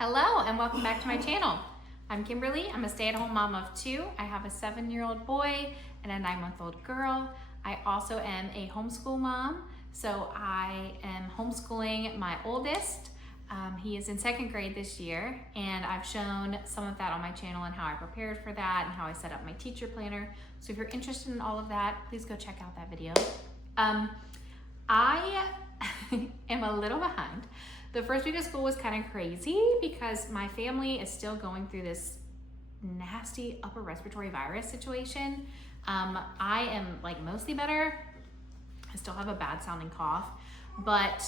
Hello and welcome back to my channel. I'm Kimberly. I'm a stay-at-home mom of two. I have a 7-year-old boy and a 9-month-old girl. I also am a homeschool mom. So I am homeschooling my oldest. He is in 2nd grade this year, and I've shown some of that on my channel and how I prepared for that and how I set up my teacher planner. So if you're interested in all of that, please go check out that video. I am a little behind. The first week of school was kind of crazy because my family is still going through this nasty upper respiratory virus situation. I am like mostly better. I still have a bad sounding cough, but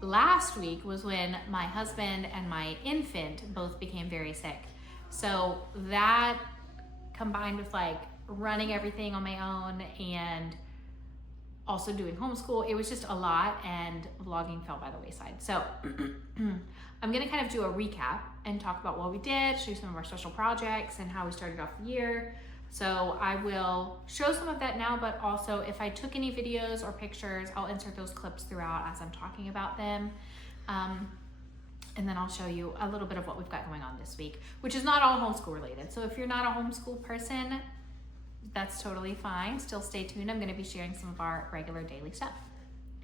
last week was when my husband and my infant both became very sick. So that combined with like running everything on my own and also doing homeschool, it was just a lot, and vlogging fell by the wayside. So I'm gonna kind of do a recap and talk about what we did, show you some of our special projects and how we started off the year. So I will show some of that now, but also if I took any videos or pictures, I'll insert those clips throughout as I'm talking about them. And then I'll show you a little bit of what we've got going on this week, which is not all homeschool related. So if you're not a homeschool person, that's totally fine. Still stay tuned. I'm going to be sharing some of our regular daily stuff.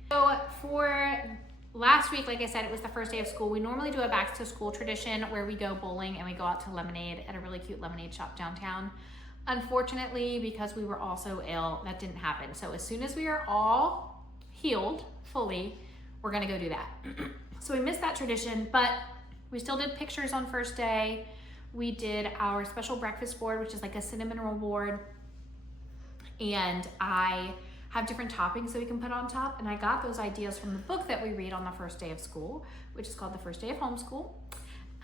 So for last week, like I said, it was the first day of school. We normally do a back to school tradition where we go bowling and we go out to Lemonade at a really cute lemonade shop downtown. Unfortunately, because we were all so ill, that didn't happen. So as soon as we are all healed fully, we're going to go do that. So we missed that tradition, but we still did pictures on first day. We did our special breakfast board, which is like a cinnamon roll board. And I have different toppings that we can put on top. And I got those ideas from the book that we read on the first day of school, which is called The First Day of Homeschool.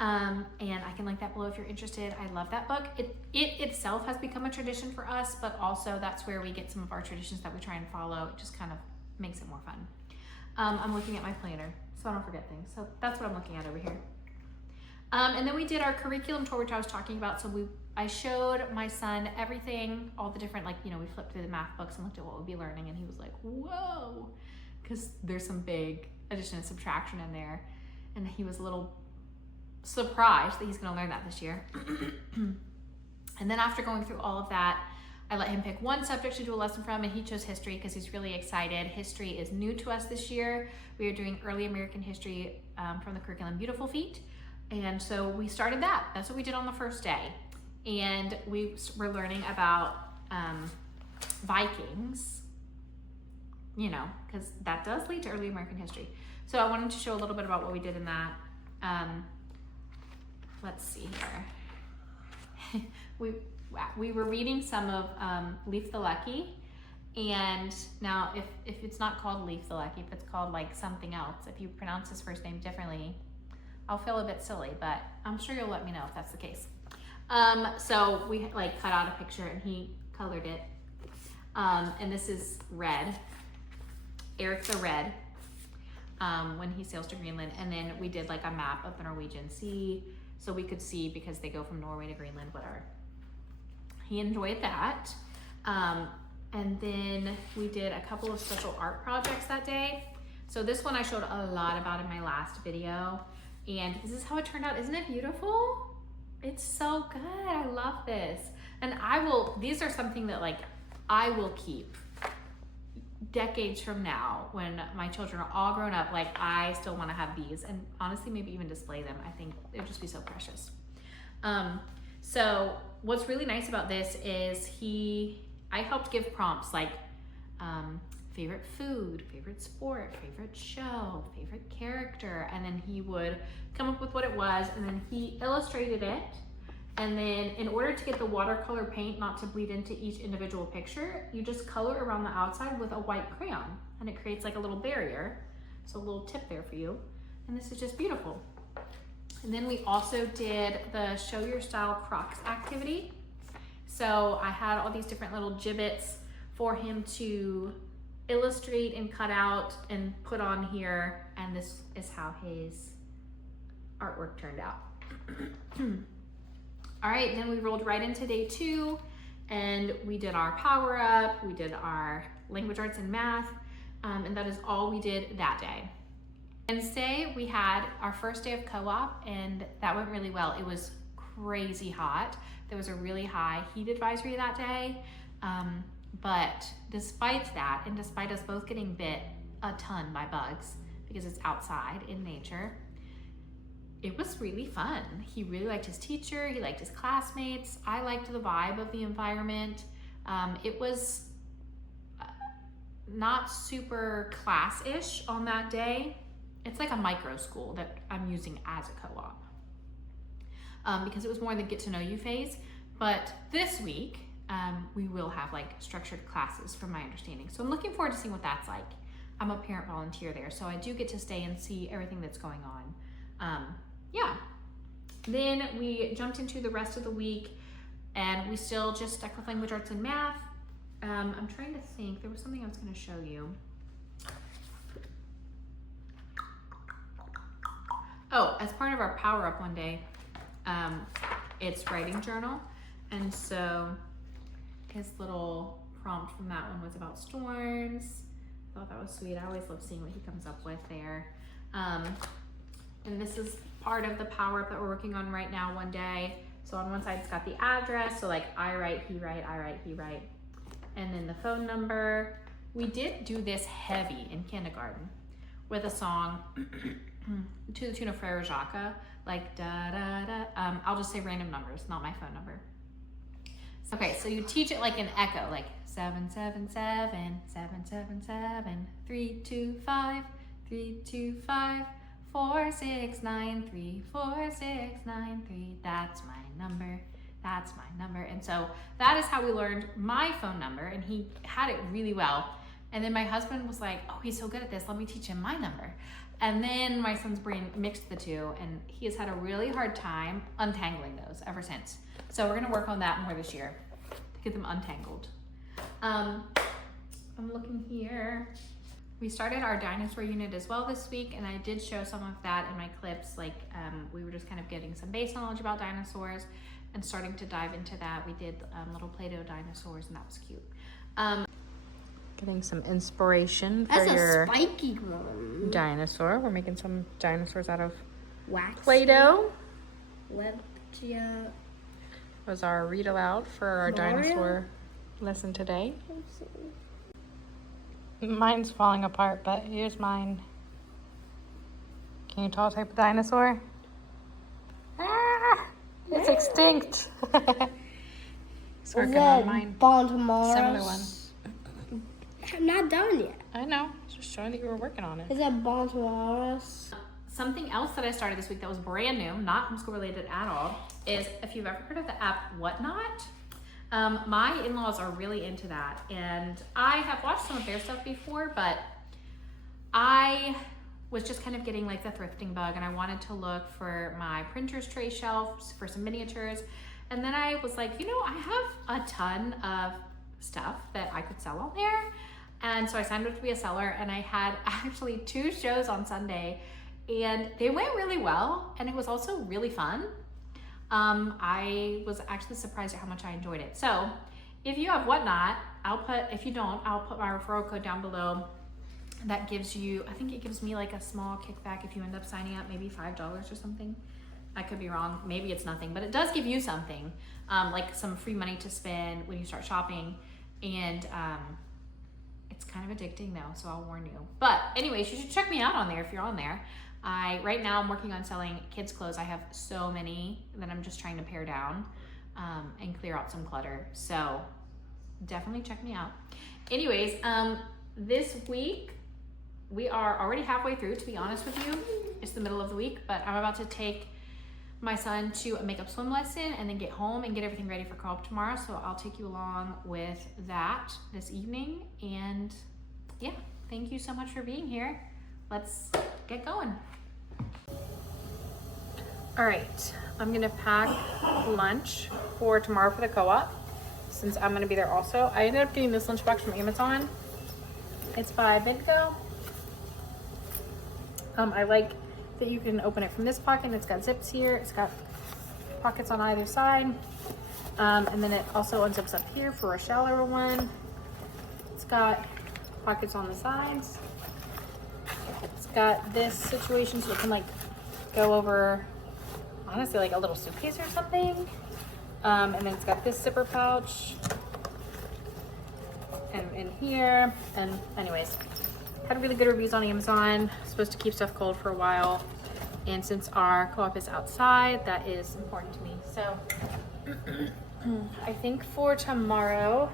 And I can link that below if you're interested. I love that book. It itself has become a tradition for us, but also that's where we get some of our traditions that we try and follow. It just kind of makes it more fun. I'm looking at my planner so I don't forget things. So that's what I'm looking at over here. And then we did our curriculum tour, which I was talking about. So I showed my son everything, all the different, like, we flipped through the math books and looked at what we'd be learning, and he was like, whoa, because there's some big addition and subtraction in there. And he was a little surprised that he's gonna learn that this year. And then after going through all of that, I let him pick one subject to do a lesson from, and he chose history because he's really excited. History is new to us this year. We are doing early American history from the curriculum Beautiful Feet. And so we started that. That's what we did on the first day. And we were learning about Vikings, because that does lead to early American history. So I wanted to show a little bit about what we did in that. Let's see here. We were reading some of Leif the Lucky. And now if it's not called Leif the Lucky, if it's called like something else, if you pronounce his first name differently, I'll feel a bit silly, but I'm sure you'll let me know if that's the case. So we like cut out a picture and he colored it. And this is Red, Eric the Red, when he sails to Greenland. And then we did like a map of the Norwegian Sea so we could see, because they go from Norway to Greenland, whatever. He enjoyed that. And then we did a couple of special art projects that day. So this one I showed a lot about in my last video. And this is how it turned out. Isn't it beautiful? It's so good. I love this. And these are something that like I will keep decades from now when my children are all grown up. Like I still want to have these, and honestly maybe even display them. I think it would just be so precious. So what's really nice about this is I helped give prompts like favorite food, favorite sport, favorite show, favorite character, and then he would come up with what it was, and then he illustrated it. And then in order to get the watercolor paint not to bleed into each individual picture, you just color around the outside with a white crayon, and it creates like a little barrier. So a little tip there for you. And this is just beautiful. And then we also did the Show Your Style Crocs activity. So I had all these different little gibbets for him to illustrate and cut out and put on here, and this is how his artwork turned out. All right, then we rolled right into day 2, and we did our power up, we did our language arts and math, and that is all we did that day. Wednesday, we had our first day of co-op, and that went really well. It was crazy hot. There was a really high heat advisory that day. But despite that, and despite us both getting bit a ton by bugs, because it's outside in nature, it was really fun. He really liked his teacher. He liked his classmates. I liked the vibe of the environment. It was not super class-ish on that day. It's like a micro school that I'm using as a co-op because it was more the get to know you phase. But this week, we will have like structured classes from my understanding. So I'm looking forward to seeing what that's like. I'm a parent volunteer there, so I do get to stay and see everything that's going on. Yeah. Then we jumped into the rest of the week, and we still just stuck with language arts and math. I'm trying to think, there was something I was going to show you. Oh, as part of our power up one day, it's writing journal. And so his little prompt from that one was about storms. I thought that was sweet. I always love seeing what he comes up with there. And this is part of the power up that we're working on right now one day. So on one side, it's got the address. So like I write, he write, I write, he write. And then the phone number. We did do this heavy in kindergarten with a song to the tune of Frere Jacques, like da da da. I'll just say random numbers, not my phone number. Okay, so you teach it like an echo, like 777 777 325 325 4693 4693. That's my number. That's my number. And so that is how we learned my phone number, and he had it really well. And then my husband was like, oh, he's so good at this, let me teach him my number. And then my son's brain mixed the two, and he has had a really hard time untangling those ever since. So we're gonna work on that more this year to get them untangled. I'm looking here. We started our dinosaur unit as well this week, and I did show some of that in my clips. Like we were just kind of getting some base knowledge about dinosaurs and starting to dive into that. We did little Play-Doh dinosaurs, and that was cute. Getting some inspiration for your spiky one. Dinosaur. We're making some dinosaurs out of Wax. Play-Doh. Leptia. Was our read aloud for our dinosaur lesson today. Mine's falling apart, but here's mine. Can you tell what type of dinosaur? Ah, it's extinct. It's working on mine. Similar one. I'm not done yet. I know. Just showing that you were working on it. Is that Bontomaris? Something else that I started this week that was brand new, not homeschool related at all, is if you've ever heard of the app Whatnot. My in-laws are really into that, and I have watched some of their stuff before, but I was just kind of getting like the thrifting bug, and I wanted to look for my printer's tray shelves for some miniatures. And then I was like, you know, I have a ton of stuff that I could sell on there. And so I signed up to be a seller, and I had actually 2 shows on Sunday, and they went really well, and it was also really fun. I was actually surprised at how much I enjoyed it. So if you have Whatnot, if you don't, I'll put my referral code down below. That gives you, I think it gives me like a small kickback if you end up signing up, maybe $5 or something. I could be wrong, maybe it's nothing, but it does give you something, like some free money to spend when you start shopping. And it's kind of addicting though, so I'll warn you. But anyways, you should check me out on there if you're on there. Right now I'm working on selling kids clothes. I have so many that I'm just trying to pare down and clear out some clutter. So definitely check me out. Anyways, this week we are already halfway through, to be honest with you. It's the middle of the week, but I'm about to take my son to a makeup swim lesson and then get home and get everything ready for co-op tomorrow. So I'll take you along with that this evening. And yeah, thank you so much for being here. Let's get going. All right, I'm gonna pack lunch for tomorrow for the co-op, since I'm gonna be there also. I ended up getting this lunchbox from Amazon. It's by Bentgo. I like that you can open it from this pocket, and it's got zips here. It's got pockets on either side. And then it also unzips up here for a shallower one. It's got pockets on the sides. It's got this situation so it can like go over, honestly, like a little suitcase or something. And then it's got this zipper pouch and in here. And anyways, had really good reviews on Amazon. Supposed to keep stuff cold for a while. And since our co-op is outside, that is important to me. So I think for tomorrow,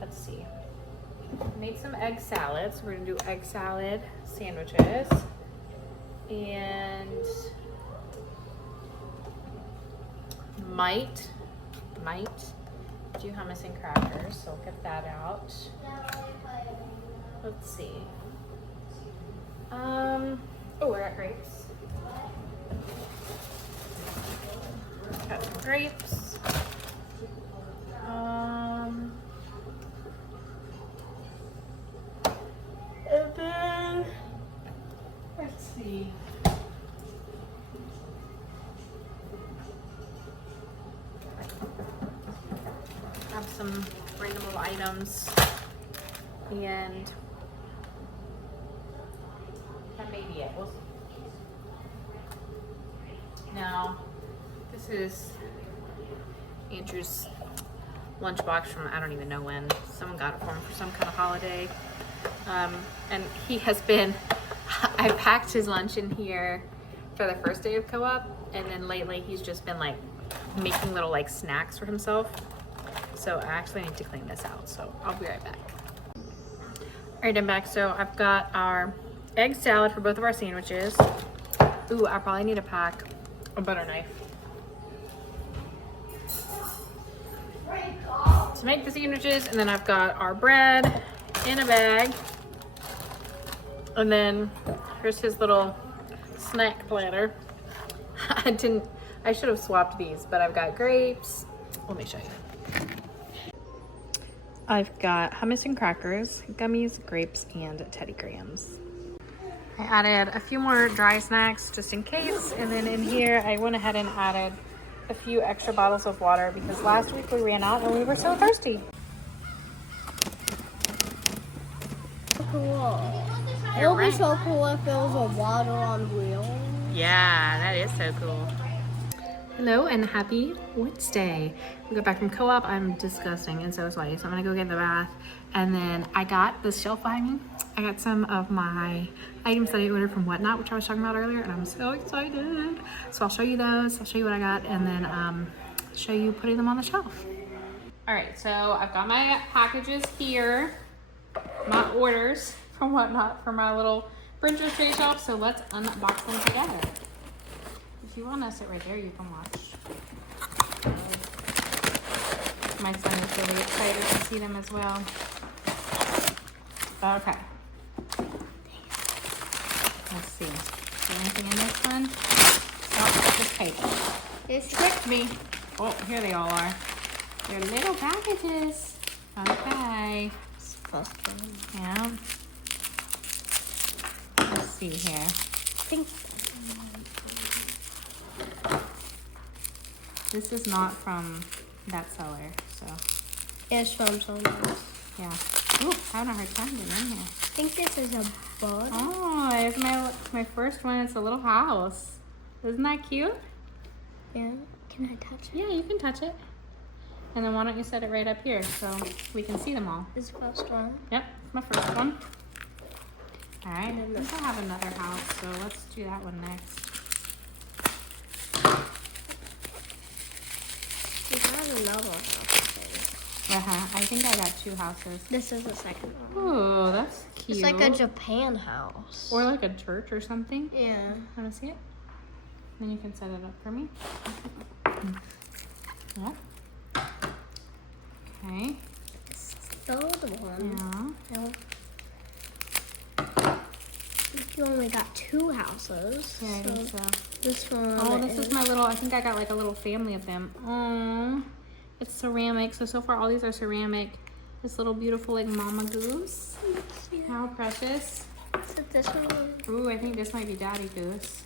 let's see. Made some egg salads. We're gonna do egg salad sandwiches. And might do hummus and crackers, so we'll get that out. Let's see. Oh, I got grapes. Got some grapes. And then let's see. Have some random little items, and that may be it. Now, this is Andrew's lunchbox from I don't even know when. Someone got it for him for some kind of holiday. And he has been, I packed his lunch in here for the first day of co-op, and then lately he's just been like making little like snacks for himself. So I actually need to clean this out, so I'll be right back. All right, I'm back. So I've got our egg salad for both of our sandwiches. Ooh, I probably need to pack a butter knife to make the sandwiches. And then I've got our bread in a bag. And then here's his little snack platter. I should have swapped these, but I've got grapes. Let me show you. I've got hummus and crackers, gummies, grapes, and Teddy Grahams. I added a few more dry snacks just in case. And then in here, I went ahead and added a few extra bottles of water because last week we ran out and we were so thirsty. Cool. It would be so cool if there was a water on wheels. Yeah, that is so cool. Hello and happy Wednesday. We got back from co-op. I'm disgusting and so sweaty, so I'm gonna go get in the bath. And then I got this shelf behind me. I got some of my items that I ordered from Whatnot, which I was talking about earlier, and I'm so excited. So I'll show you those, I'll show you what I got, and then show you putting them on the shelf. All right, so I've got my packages here, my orders from Whatnot for my little furniture tray shelf. So let's unbox them together. If you want to sit right there, you can watch. My son is really excited to see them as well. Okay. Let's see. Is there anything in this one? Oh, just paper. This Tricked me. Oh, here they all are. They're little packages. Okay. Yeah. Let's see here. I think This is not from that seller, so it's from someone else. yeah. Ooh, having a hard time getting in here. I think this is a bud. Oh, it's my first one. It's a little house. Isn't that cute? Yeah. Can I touch it? Yeah, you can touch it. And then why don't you set it right up here so we can see them all? This first one. Yep, my first one. All right, I think I have another house, so let's do that one next. We have another house. I think I got two houses. This is the second one. Oh, that's cute. It's like a Japan house. Or like a church or something. Yeah. Want to see it? Then you can set it up for me. Yeah. Okay. Third one. Yeah. No. You only got two houses. Yeah, I so think so. this one. Oh, this is my little, I think I got like a little family of them. Oh, it's ceramic. So far all these are ceramic. This little beautiful like mama goose. How precious. Is it this one? Ooh, I think this might be daddy goose.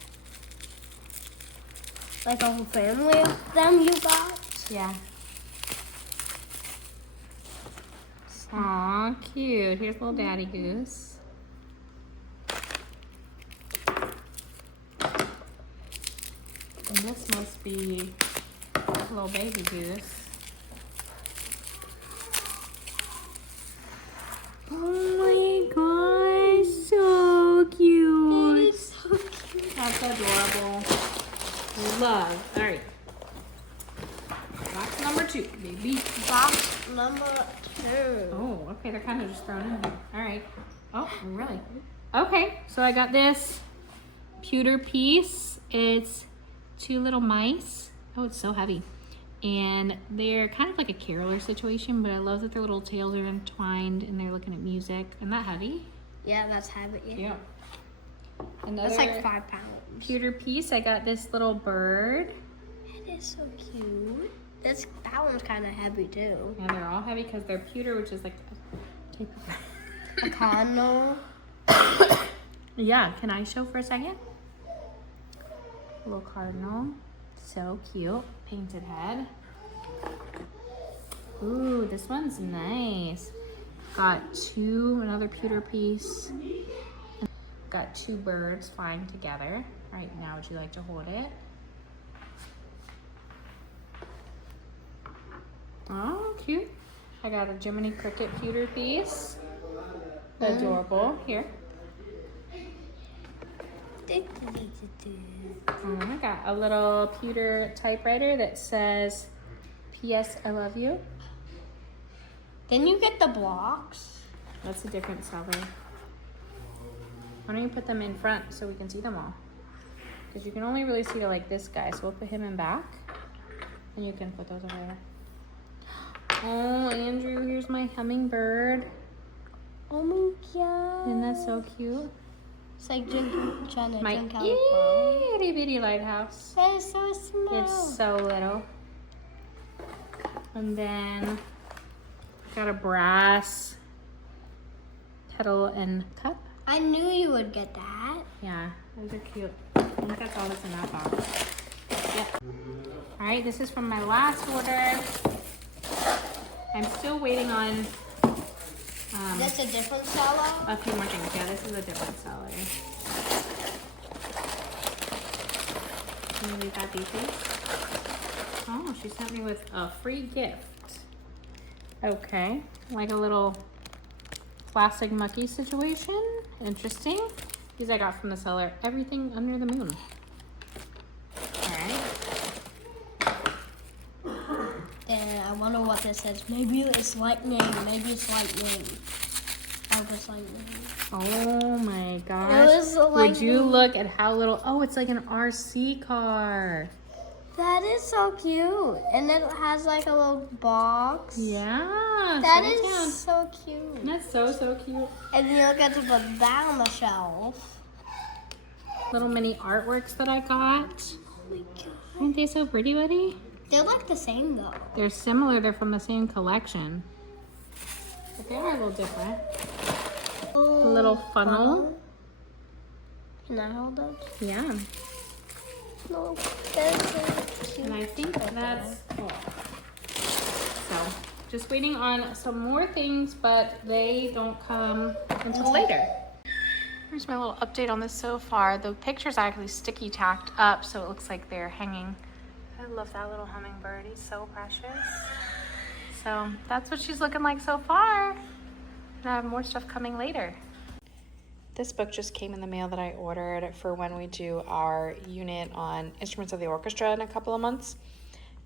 Like a whole family of them you got? Yeah. Aw, cute. Here's little daddy goose. this must be little baby goose. Oh my gosh, so cute. That is so cute. That's adorable. Love. All right. Box number 2, baby. Box number 2. Oh, okay. They're kind of just thrown in here. All right. Oh, really? Okay. So I got this pewter piece. It's 2 little mice. Oh, it's so heavy. And they're kind of like a caroler situation, but I love that their little tails are entwined and they're looking at music. Isn't that heavy? Yeah, that's heavy. Yeah. Another That's like 5 pounds. pewter piece. I got this little bird. It is so cute. That one's kind of heavy too. And they're all heavy because they're pewter, which is like a type of... A cardinal. Yeah, can I show for a second? A little cardinal. So cute. Painted head. Ooh, this one's nice. Got another pewter piece. Got 2 birds flying together. Right now, would you like to hold it? Oh, cute. I got a Jiminy Cricket pewter piece. Adorable. Here. I got a little pewter typewriter that says, P.S. I love you. Then you get the blocks. That's a different seller. Why don't you put them in front so we can see them all? Because you can only really see like this guy. So we'll put him in back. And you can put those over there. Oh, Andrew, here's my hummingbird. Oh my god. Isn't that so cute? It's like trying to My drink out of a itty bitty lighthouse. That is so small. It's so little. And then got a brass kettle and cup. I knew you would get that. Yeah, those are cute. I think that's all that's in that box. Yep. All right, this is from my last order. I'm still waiting on That's a different seller. a few more things. Yeah, this is a different seller. Can you leave that be, please? Oh, she sent me with a free gift. Okay, like a little plastic mucky situation. Interesting. These I got from the seller. Everything under the moon. All right. And I wonder what this says. Maybe it's lightning. Maybe it's lightning. Oh, it's lightning. Oh my It gosh. was Would you lightning. look at how little, oh, it's like an RC car. That is so cute. And it has like a little box. Yeah. That sit is down. so cute. That's so cute. And then you'll get to put that on the shelf. Little mini artworks that I got. Oh my god. Aren't they so pretty, buddy? They're like the same though. They're similar. They're from the same collection. But they are a little different. A little funnel. Can I hold it? Yeah. No, that's so cute. And I think that's all. So, just waiting on some more things, but they don't come until later. Here's my little update on this so far. The picture's actually sticky tacked up, so it looks like they're hanging. I love that little hummingbird. He's so precious. So that's what she's looking like so far. And I have more stuff coming later. This book just came in the mail that I ordered for when we do our unit on instruments of the orchestra in a couple of months.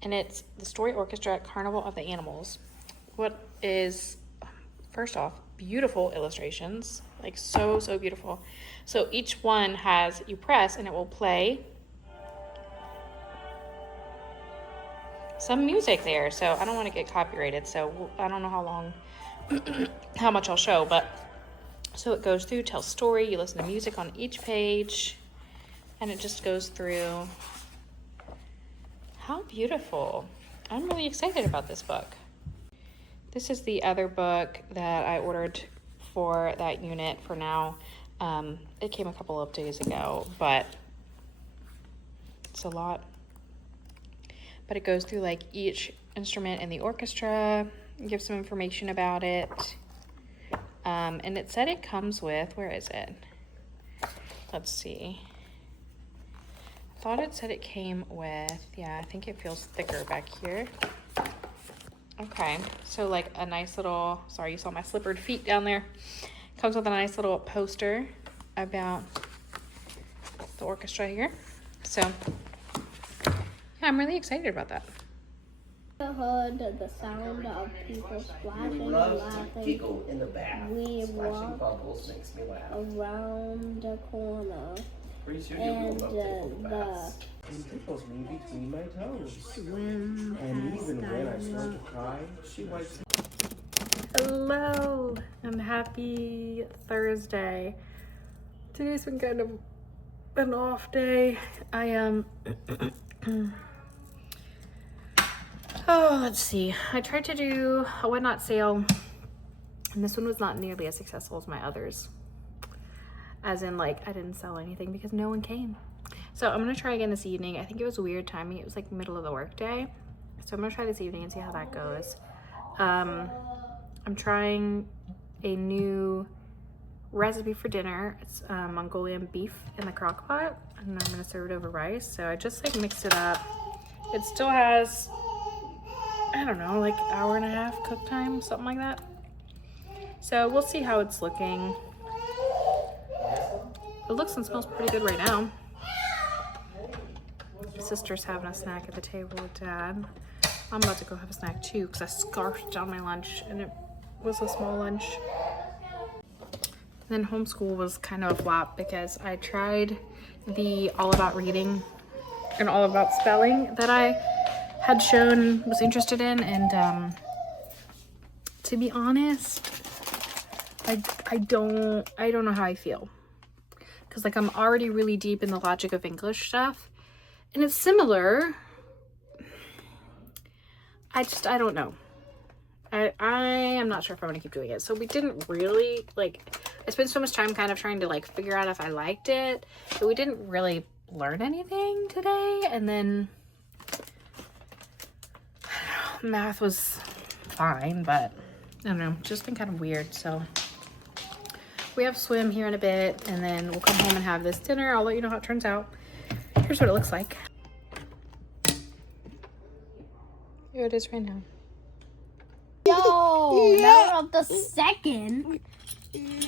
And it's the Story Orchestra Carnival of the Animals. What is, first off, beautiful illustrations. Like so beautiful. So each one has, you press and it will play some music there. So I don't want to get copyrighted. So I don't know how long, how much I'll show, but so it goes through, tells story, you listen to music on each page, and it just goes through. How beautiful. I'm really excited about this book. This is the other book that I ordered for that unit for now. It came a couple of days ago, but it's a lot. But it goes through like each instrument in the orchestra, gives some information about it. And it said it comes with, where is it? Let's see. thought it said it came with, yeah, I think it feels thicker back here. Okay, so like a nice little, sorry, you saw my slippered feet down there. Comes with a nice little poster about the orchestra here. So, yeah, I'm really excited about that. I heard the sound of people splashing and laughing. Giggle in the bath. We Splashing walked bubbles makes me laugh. around the corner, Pretty soon and you'll It tickles me between my toes. And even when I start to cry, she wipes it. Hello and happy Thursday. Today's been kind of an off day. I am oh, let's see. I tried to do a whatnot sale, and this one was not nearly as successful as my others. As in, like, I didn't sell anything because no one came. So I'm gonna try again this evening. I think it was weird timing. It was like middle of the workday. So I'm gonna try this evening and see how that goes. I'm trying a new recipe for dinner. It's Mongolian beef in the crock pot, and I'm gonna serve it over rice. So I just like mixed it up. It still has, I don't know, like hour and a half cook time, something like that. So we'll see how it's looking. It looks and smells pretty good right now. Sister's having a snack at the table with Dad. I'm about to go have a snack too because I scarfed down my lunch and it was a small lunch. Then homeschool was kind of a flop because I tried the all about reading and all about spelling that I had shown, was interested in, and to be honest, I don't know how I feel, because like I'm already really deep in the logic of English stuff and it's similar. I don't know. I am not sure if I'm gonna keep doing it. So we didn't really, like, I spent so much time kind of trying to like figure out if I liked it, but we didn't really learn anything today. And then math was fine, but I don't know, just been kind of weird. So we have swim here in a bit, and then we'll come home and have this dinner. I'll let you know how it turns out. Here's what it looks like. Here it is right now. yo, not of the second.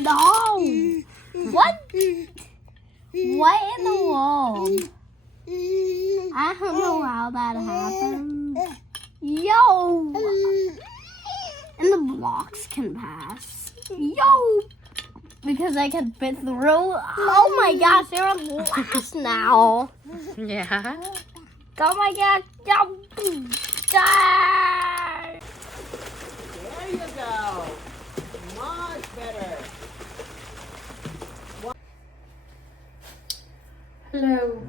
No. What? What in the world? I don't know how that happened. Yo. And the blocks can pass. Yo. Because I can fit through. Oh my gosh, they're on glass now. Yeah. Oh my gosh. Yo. Die. There you go. Much better. Hello.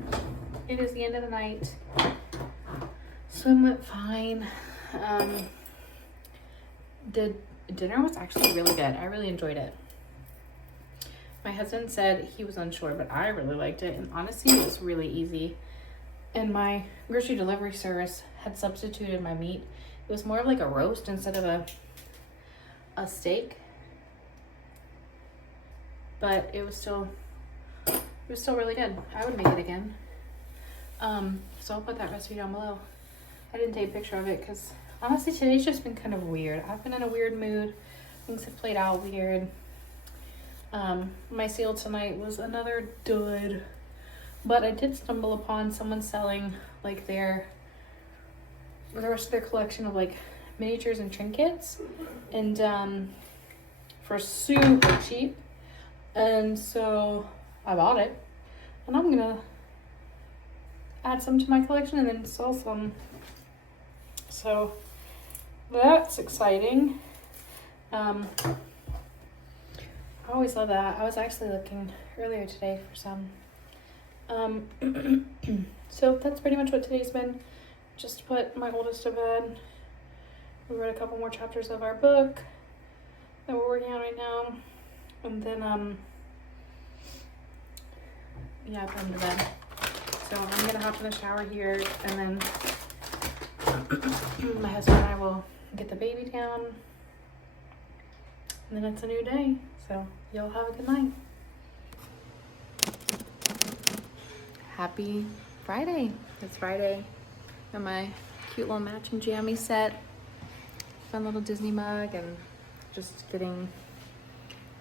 It is the end of the night. Swim went fine. The dinner was actually really good. I really enjoyed it. My husband said he was unsure, but I really liked it. And honestly, it was really easy. And my grocery delivery service had substituted my meat. It was more of like a roast instead of a steak. But it was still really good. I would make it again. So I'll put that recipe down below. I didn't take a picture of it because honestly today's just been kind of weird. I've been in a weird mood. Things have played out weird. My sale tonight was another dud, but I did stumble upon someone selling like the rest of their collection of like miniatures and trinkets, and for super cheap. And so I bought it, and I'm gonna add some to my collection and then sell some. So that's exciting. I always love that. I was actually looking earlier today for some. So that's pretty much what today's been. Just put my oldest to bed. We read a couple more chapters of our book that we're working on right now. And then, yeah, I put him to bed. So I'm gonna hop in the shower here, and then my husband and I will get the baby down. And then it's a new day. So y'all have a good night. Happy Friday. It's Friday. Got my cute little matching jammy set. Fun little Disney mug, and just getting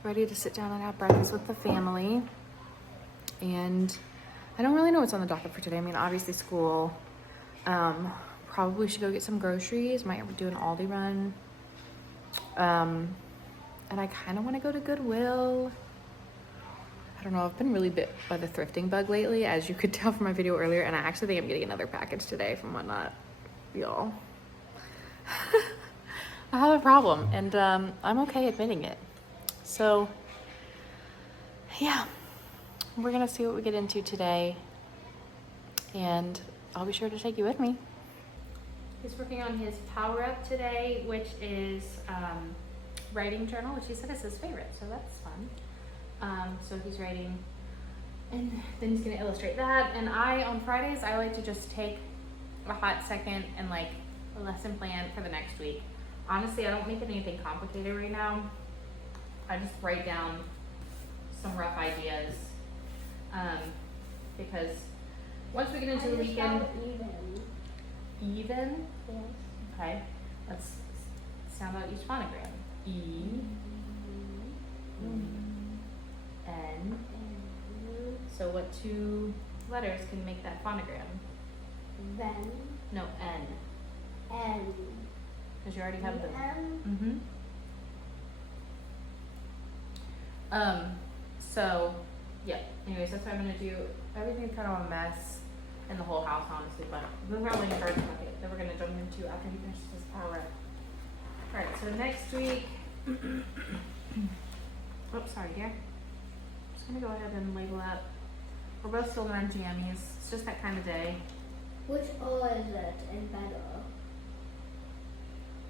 ready to sit down and have breakfast with the family. And I don't really know what's on the docket for today. I mean, obviously school. Probably should go get some groceries. Might do an Aldi run. And I kind of want to go to Goodwill. I don't know, I've been really bit by the thrifting bug lately, as you could tell from my video earlier, and I actually think I'm getting another package today from Whatnot, y'all. I have a problem, and I'm okay admitting it. So, yeah, we're gonna see what we get into today, and I'll be sure to take you with me. He's working on his power up today, which is writing journal, which he said is his favorite, so that's fun. So he's writing, and then he's gonna illustrate that. And on Fridays, I like to just take a hot second and like a lesson plan for the next week. Honestly, I don't make it anything complicated right now. I just write down some rough ideas, because once we get into the weekend, even? Yes. Okay, let's sound out each phonogram. E, N. So what two letters can make that phonogram? Then. No, N. N. Because you already have the. N. So, yeah. Anyways, that's what I'm gonna do. Everything's kind of a mess in the whole house, honestly, but we're probably gonna start bucket that we're gonna jump into after he finishes his power up. Alright, so next week. Oops, sorry, dear. Just gonna go ahead and label that. We're both still wearing jammies. It's just that kind of day. Which O is it in better?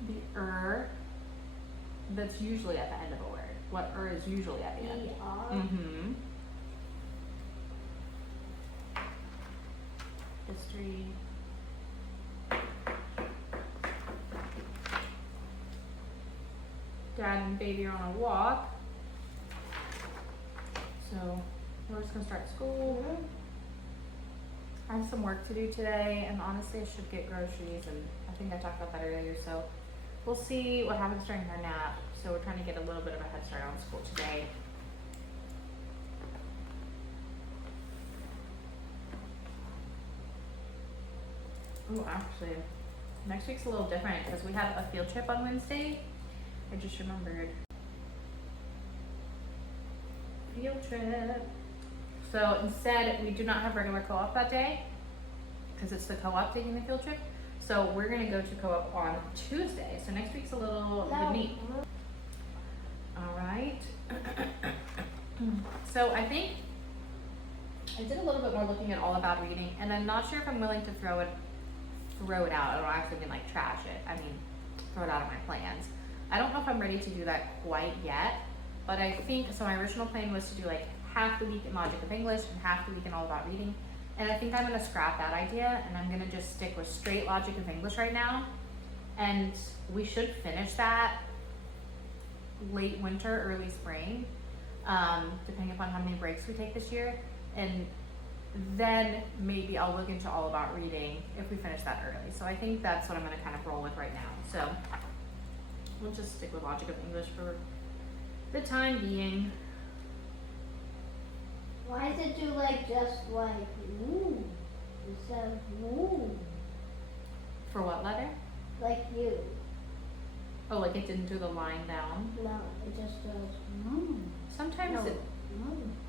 The that's usually at the end of a word. What is usually at the end? E-R? Mm-hmm. History. Dad and baby are on a walk. So we're just gonna start school. I have some work to do today, and honestly I should get groceries, and I think I talked about that earlier, so we'll see what happens during her nap. So we're trying to get a little bit of a head start on school today. Oh, actually, next week's a little different because we have a field trip on Wednesday. I just remembered. Field trip. So instead, we do not have regular co-op that day because it's the co-op taking the field trip. So we're gonna go to co-op on Tuesday. So next week's a little unique. All right. So I think I did a little bit more looking at all about reading, and I'm not sure if I'm willing to throw it out. I don't actually mean like trash it. I mean throw it out of my plans. I don't know if I'm ready to do that quite yet, but I think so. My original plan was to do like half the week in Logic of English and half the week in All About Reading, and I think I'm gonna scrap that idea, and I'm gonna just stick with straight Logic of English right now, and we should finish that late winter, early spring, depending upon how many breaks we take this year, and then maybe I'll look into All About Reading if we finish that early. So I think that's what I'm gonna kind of roll with right now. So we'll just stick with Logic of English for the time being. Why did you like just like ooh instead of ooh? For what letter? Like you. Oh, like it didn't do the line down? No, it just goes ooh. Sometimes No. it,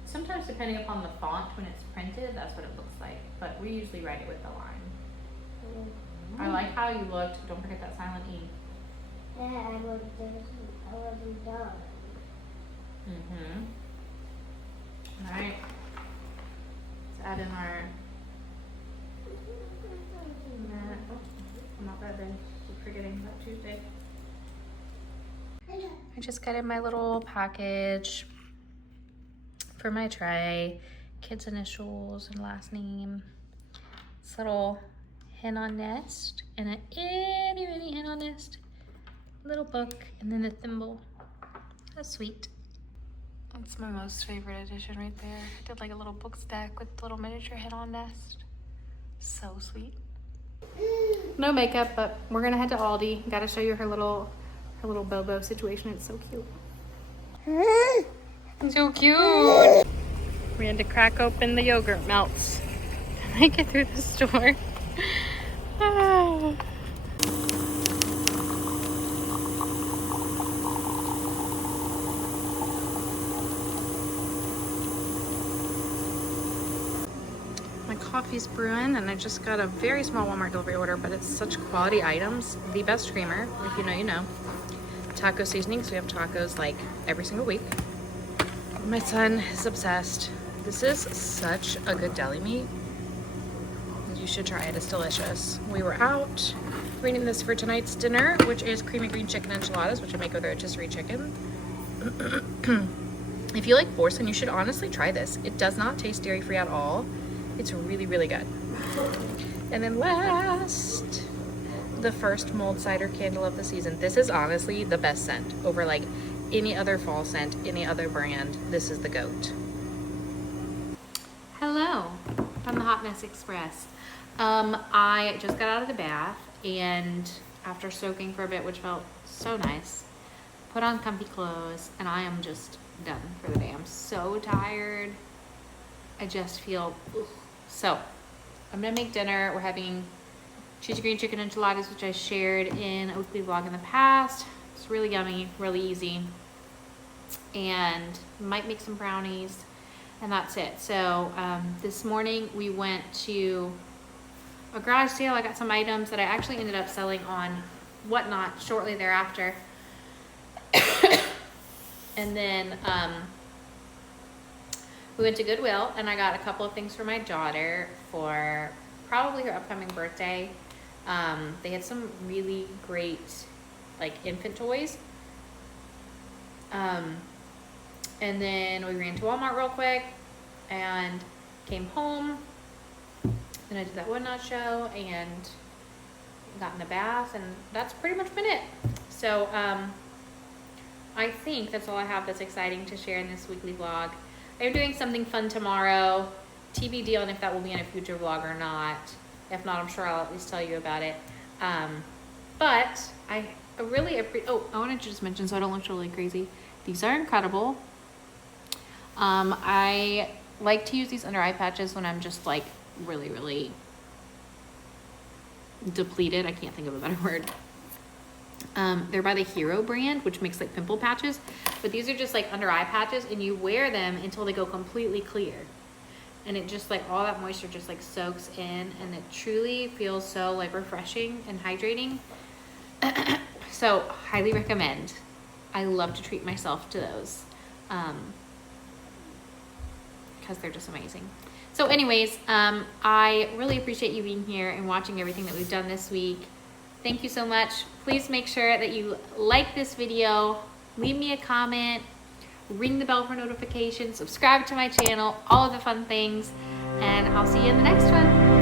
sometimes depending upon the font when it's printed, that's what it looks like. But we usually write it with the line. I like how you looked. Don't forget that silent E. Yeah, I wasn't done. Mm-hmm. Alright. Let's add in our I'm not that big. Keep forgetting about Tuesday. I just got in my little package for my tray. Kids' initials and last name. This little hen on nest and an itty bitty hen on nest. Little book and then a thimble. That's sweet. That's my most favorite edition right there. I did like a little book stack with little miniature hen on nest. So sweet. No makeup, but we're gonna head to Aldi. Gotta show you her little Bobo situation. It's so cute. So cute. We had to crack open the yogurt melts to make it through the store. Ah. My coffee's brewing, and I just got a very small Walmart delivery order, but it's such quality items. The best creamer, if you know, you know. Taco seasonings, we have tacos like every single week. My son is obsessed. This is such a good deli meat. You should try it, it's delicious. We were out reading this for tonight's dinner, which is creamy green chicken enchiladas, which I make with rotisserie chicken. If you like Borson, you should honestly try this. It does not taste dairy-free at all. It's really, really good. And then last, the first mulled cider candle of the season. This is honestly the best scent over like any other fall scent, any other brand. This is the GOAT. Hello from the Hot Mess Express. I just got out of the bath, and after soaking for a bit, which felt so nice, put on comfy clothes, and I am just done for the day. I'm so tired. I just feel so I'm gonna make dinner. We're having cheesy green chicken enchiladas, which I shared in a weekly vlog in the past. It's really yummy, really easy, and might make some brownies, and that's it. So this morning we went to a garage sale. I got some items that I actually ended up selling on Whatnot shortly thereafter. And then we went to Goodwill, and I got a couple of things for my daughter for probably her upcoming birthday. They had some really great like infant toys. And then we ran to Walmart real quick and came home. Then I did that Whatnot show and got in the bath, and that's pretty much been it. So I think that's all I have that's exciting to share in this weekly vlog. I'm doing something fun tomorrow. TBD on if that will be in a future vlog or not. If not, I'm sure I'll at least tell you about it. But I really appreciate, oh, I wanted to just mention, so I don't look really crazy, these are incredible. I like to use these under eye patches when I'm just like really, really depleted. I can't think of a better word. They're by the Hero brand, which makes like pimple patches, but these are just like under eye patches, and you wear them until they go completely clear, and it just like all that moisture just like soaks in, and it truly feels so like refreshing and hydrating. So highly recommend. I love to treat myself to those because they're just amazing. So anyways, I really appreciate you being here and watching everything that we've done this week. Thank you so much. Please make sure that you like this video, leave me a comment, ring the bell for notifications, subscribe to my channel, all of the fun things, and I'll see you in the next one.